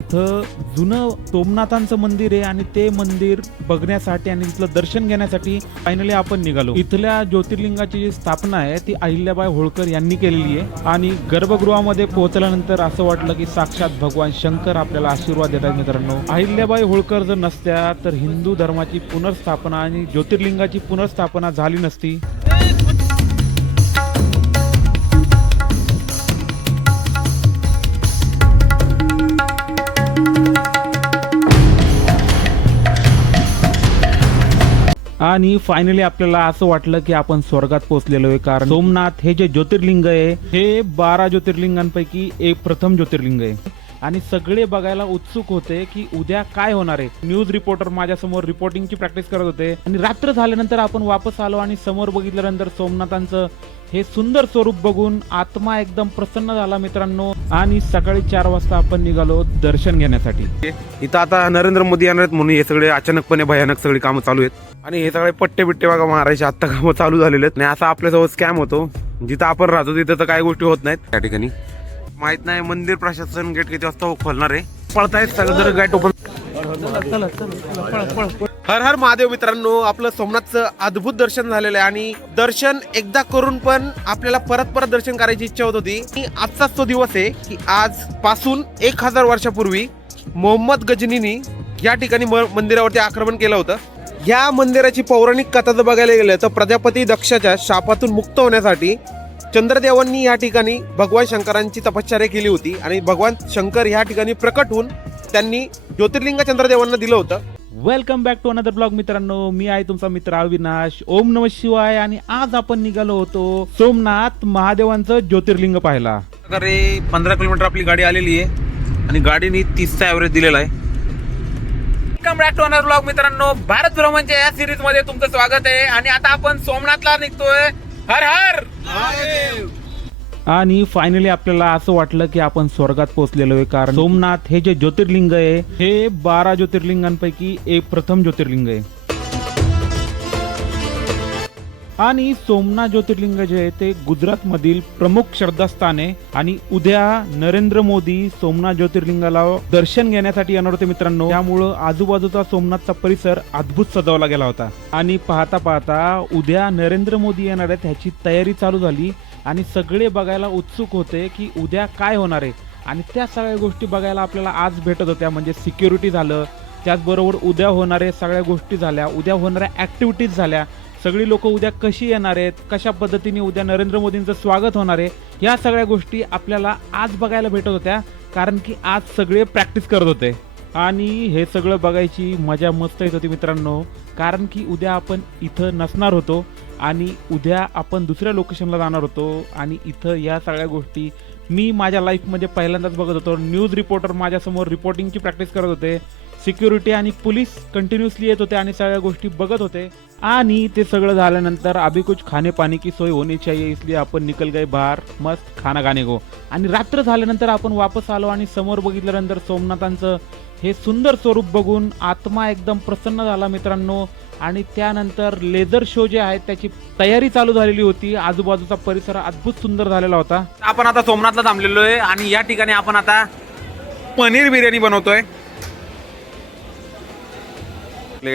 इथं जुनं सोमनाथांचं मंदिर आहे आणि ते मंदिर बघण्यासाठी आणि तिथलं दर्शन घेण्यासाठी फायनली आपण निघालो. इथल्या ज्योतिर्लिंगाची जी स्थापना आहे ती अहिल्याबाई होळकर यांनी केलेली आहे आणि गर्भगृहामध्ये पोहोचल्यानंतर असं वाटलं की साक्षात भगवान शंकर आपल्याला आशीर्वाद देतात. मित्रांनो, अहिल्याबाई होळकर जर नसत्या तर हिंदू धर्माची पुनर्स्थापना आणि ज्योतिर्लिंगाची पुनर्स्थापना झाली नसती. आणि फायनली आपल्याला असं वाटलं की आपण स्वर्गात पोहोचलेलो आहे, कारण सोमनाथ हे जे ज्योतिर्लिंग आहे हे 12 ज्योतिर्लिंगांपैकी एक प्रथम ज्योतिर्लिंग आहे आणि सगळे बघायला उत्सुक होते की उद्या काय होणार आहे. न्यूज रिपोर्टर माझ्यासमोर रिपोर्टिंगची प्रॅक्टिस करत होते आणि रात्र झाल्यानंतर आपण वापस आलो आणि समोर बघितल्यानंतर सोमनाथांचं हे सुंदर स्वरूप बघून आत्मा एकदम प्रसन्न झाला मित्रांनो. आणि सकाळी 4 वाजता आपण निघालो दर्शन घेण्यासाठी. इथं आता नरेंद्र मोदी येणार आहेत म्हणून हे सगळे अचानकपणे भयानक सगळी कामं चालू आहेत आणि हे सगळे पट्टे बिट्टे बघा मारायचे आत्ता कामं चालू झालेले आहेत. आणि असा आपल्याजवळ स्कॅम होतो. जिथं आपण राहतो तिथं तर काही गोष्टी होत नाहीत. त्या ठिकाणी माहित नाही मंदिर प्रशासन गेट किती वाजता खोलणार आहे. पळतायत सगळं जर गेट ओपन. हर हर महादेव मित्रांनो, आपलं सोमनाथचं अद्भुत दर्शन झालेलं आहे आणि दर्शन एकदा करून पण आपल्याला परत परत दर्शन करायची इच्छा होत होती. आजचाच तो दिवस आहे की आज पासून 1000 वर्षापूर्वी मोहम्मद गजनीनी या ठिकाणी मंदिरावरती आक्रमण केलं होतं. या मंदिराची पौराणिक कथा जर बघायला गेलं तर प्रजापती दक्षाच्या शापातून मुक्त होण्यासाठी चंद्रदेवांनी या ठिकाणी भगवान शंकरांची तपश्चर्या केली होती आणि भगवान शंकर या ठिकाणी प्रकट होऊन त्यांनी ज्योतिर्लिंग चंद्रदेवांना दिलं होतं. Welcome back to another blog मित्रांनो. मी आहे तुमचा मित्र अविनाश. ओम नमः शिवाय. आणि आज आपण निघालो होतो सोमनाथ महादेवांचं ज्योतिर्लिंग पाहायला. 15 किलोमीटर आपली गाडी आलेली आहे आणि गाडीने 30चा ॲव्हरेज दिलेला आहे. Welcome back to another blog मित्रांनो. भारत भ्रमणच्या या सिरीज मध्ये तुमचं स्वागत आहे आणि आता आपण सोमनाथला निघतोय. हर हर महादेव. आणि फायनली आपल्याला असं वाटलं की आपण स्वर्गात पोहोचलेलो आहे, कारण सोमनाथ हे जे ज्योतिर्लिंग आहे हे 12 ज्योतिर्लिंगांपैकी एक प्रथम ज्योतिर्लिंग आहे. आणि सोमनाथ ज्योतिर्लिंग जे आहे ते गुजरात मधील प्रमुख श्रद्धास्थान आहे आणि उद्या नरेंद्र मोदी सोमनाथ ज्योतिर्लिंगाला दर्शन घेण्यासाठी येणार होते मित्रांनो. त्यामुळं आजूबाजूचा सोमनाथचा परिसर अद्भुत सजवला गेला होता आणि पाहता पाहता उद्या नरेंद्र मोदी येणार आहेत ह्याची तयारी चालू झाली आणि सगळे बघायला उत्सुक होते की उद्या काय होणार आहे. आणि त्या सगळ्या गोष्टी बघायला आपल्याला आज भेटत होत्या, म्हणजे सिक्युरिटी झालं, त्याचबरोबर उद्या होणारे सगळ्या गोष्टी झाल्या, उद्या होणाऱ्या ॲक्टिव्हिटीज झाल्या, सगळी लोक उद्या कशी येणार आहेत, कशा पद्धतीने उद्या नरेंद्र मोदींचं स्वागत होणार आहे, या सगळ्या गोष्टी आपल्याला आज बघायला भेटत होत्या, कारण की आज सगळे प्रॅक्टिस करत होते. आणि हे सगळं बघायची मजा मस्त येत होती मित्रांनो, कारण की उद्या आपण इथं नसणार होतो आणि उद्या आपण दुसऱ्या लोकेशनला जाणार होतो. आणि इथं या सगळ्या गोष्टी मी माझ्या लाईफमध्ये पहिल्यांदाच बघत होतो. न्यूज रिपोर्टर माझ्यासमोर रिपोर्टिंगची प्रॅक्टिस करत होते, सिक्युरिटी आणि पोलीस कंटिन्युअसली येत होते आणि सगळ्या गोष्टी बघत होते. आणि ते सगळं झाल्यानंतर अभी कुछ खाने पाणी की सोय होनी चाहिए, इसलिए आपण निकल गए बाहर मस्त खाना खाने को. आणि रात्र झाल्यानंतर आपण वापस आलो आणि समोर बघितल्यानंतर सोमनाथांचं हे सुंदर स्वरूप बघून आत्मा एकदम प्रसन्न झाला मित्रांनो. आणि त्यानंतर लेझर शो जे आहेत त्याची तयारी चालू झालेली होती. आजूबाजूचा परिसर अद्भुत सुंदर झालेला होता. आपण आता सोमनाथला थांबलेलो आहे आणि या ठिकाणी आपण आता पनीर बिर्याणी बनवतोय.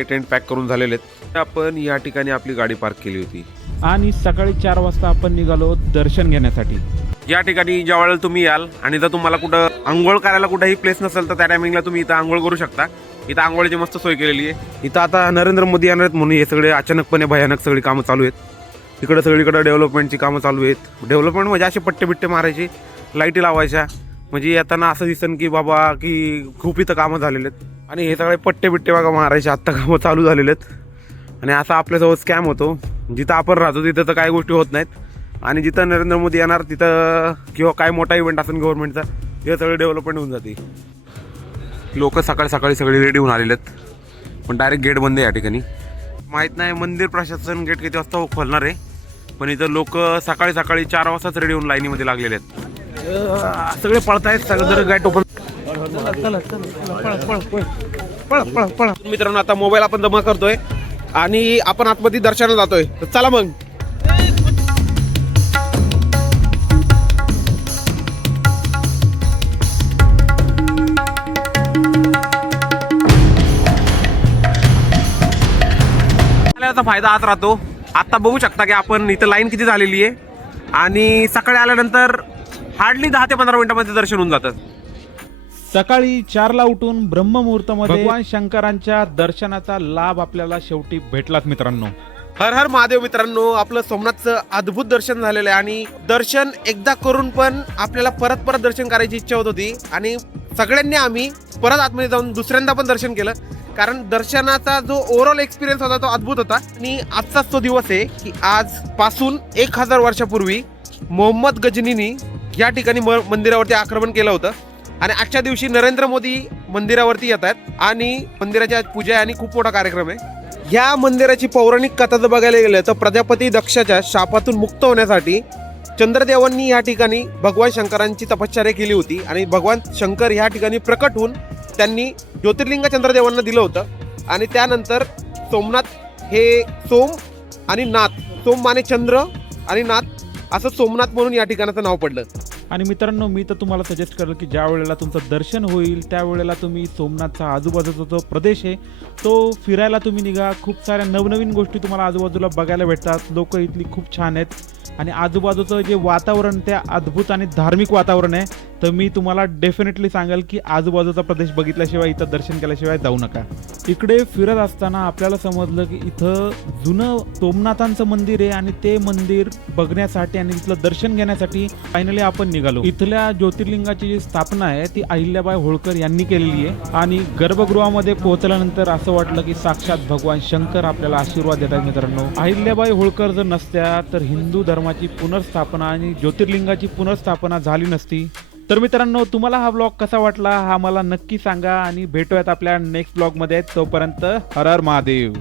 टेंट पॅक करून झालेले आहेत. आपण या ठिकाणी आपली गाडी पार्क केली होती आणि सकाळी 4 वाजता आपण निघालो दर्शन घेण्यासाठी. या ठिकाणी ज्या वेळेला तुम्ही याल आणि जर तुम्हाला कुठं आंघोळ करायला कुठेही प्लेस नसेल तर त्या टायमिंगला तुम्ही इथं आंघोळ करू शकता. इथं आंघोळीची मस्त सोय केलेली आहे. इथं आता नरेंद्र मोदी येणार आहेत म्हणून हे सगळे अचानकपणे भयानक सगळी कामं चालू आहेत. इकडे सगळीकडे डेव्हलपमेंटची कामं चालू आहेत. डेव्हलपमेंट म्हणजे असे पट्टे बिट्टे मारायचे, लाईटी लावायच्या, म्हणजे येताना असं दिसन की बाबा की खूप इथं कामं झालेले आहेत. आणि हे सगळे पट्टे बिट्टे बघा मारायचे आत्ता कामं चालू झालेले आहेत. आणि असा आपल्याजवळ स्कॅम होतो. जिथं आपण राहतो तिथं तर काही गोष्टी होत नाहीत आणि जिथं नरेंद्र मोदी येणार तिथं किंवा काय मोठा इव्हेंट असेल गव्हर्नमेंटचा हे सगळे डेव्हलपमेंट होऊन जाते. लोक सकाळी सकाळी सगळे रेडी होऊन आलेले आहेत, पण डायरेक्ट गेट बंद आहे या ठिकाणी. माहीत नाही मंदिर प्रशासन गेट किती वाजता खोलणार आहे, पण इथं लोक सकाळी सकाळी 4 वाजताच रेडी होऊन लाईनीमध्ये लागलेले आहेत. सगळे पळतायत सगळं जर गेट ओपन. मित्रांनो आता मोबाईल आपण जमा करतोय आणि आपण आतमध्ये दर्शनाला जातोय. तर चला मग. दर्शनाचा फायदा हाच राहतो. आता बघू शकता की आपण इथं लाईन किती झालेली आहे आणि सकाळी आल्यानंतर हार्डली 10 ते 15 मिनिटांमध्ये दर्शन होऊन जातं. सकाळी 4ला उठून ब्रह्ममुहूर्तामध्ये भगवान शंकरांच्या दर्शनाचा लाभ आपल्याला शेवटी भेटलाच मित्रांनो. हर हर महादेव मित्रांनो, आपलं सोमनाथचं अद्भुत दर्शन झालेलं आहे आणि दर्शन एकदा करून पण आपल्याला परत परत दर्शन करायची इच्छा होत होती आणि सगळ्यांनी आम्ही परत आतमध्ये जाऊन दुसऱ्यांदा पण दर्शन केलं, कारण दर्शनाचा जो ओव्हरऑल एक्सपिरियन्स होता तो अद्भुत होता. आणि आजचाच तो दिवस आहे की आजपासून 1000 वर्षापूर्वी मोहम्मद गजनीनी या ठिकाणी मंदिरावरती आक्रमण केलं होतं आणि आजच्या दिवशी नरेंद्र मोदी मंदिरावरती येतात आणि मंदिराची आज पूजा आहे आणि खूप मोठा कार्यक्रम आहे. या मंदिराची पौराणिक कथा जर बघायला गेलं तर प्रजापती दक्षाच्या शापातून मुक्त होण्यासाठी चंद्रदेवांनी या ठिकाणी भगवान शंकरांची तपश्चर्या केली होती आणि भगवान शंकर या ठिकाणी प्रकट होऊन त्यांनी ज्योतिर्लिंग चंद्रदेवांना दिलं होतं. आणि त्यानंतर सोमनाथ हे सोम आणि नाथ, सोम माने चंद्र आणि नाथ असं सोमनाथ म्हणून या ठिकाणाचं नाव पडलं. आणि मित्रांनो, मी तर तुम्हाला सजेस्ट करेल की ज्या वेळेला तुमचं दर्शन होईल त्यावेळेला तुम्ही सोमनाथचा आजूबाजूचा जो प्रदेश आहे तो फिरायला तुम्ही निघा. खूप साऱ्या नवनवीन गोष्टी तुम्हाला आजूबाजूला बघायला भेटतात. लोक इथली खूप छान आहेत आणि आजूबाजूचं जे वातावरण ते अद्भुत आणि धार्मिक वातावरण आहे. तर मी तुम्हाला डेफिनेटली सांगेल की आजूबाजूचा प्रदेश बघितल्याशिवाय इथं दर्शन केल्याशिवाय जाऊ नका. इकडे फिरत असताना आपल्याला समजलं की इथं जुनं सोमनाथांचं मंदिर आहे आणि ते मंदिर बघण्यासाठी आणि इथलं दर्शन घेण्यासाठी फायनली आपण निघालो. इथल्या ज्योतिर्लिंगाची जी स्थापना आहे ती अहिल्याबाई होळकर यांनी केलेली आहे आणि गर्भगृहामध्ये पोहोचल्यानंतर असं वाटलं की साक्षात भगवान शंकर आपल्याला आशीर्वाद देतात. मित्रांनो, अहिल्याबाई होळकर जर नसत्या तर हिंदू धर्माची पुनर्स्थापना आणि ज्योतिर्लिंगाची पुनर्स्थापना झाली नसती. तर मित्रांनो, तुम्हाला हा ब्लॉग कसा वाटला हा मला नक्की सांगा आणि भेटूयात आपल्या नेक्स्ट ब्लॉगमध्ये. तोपर्यंत हर हर महादेव.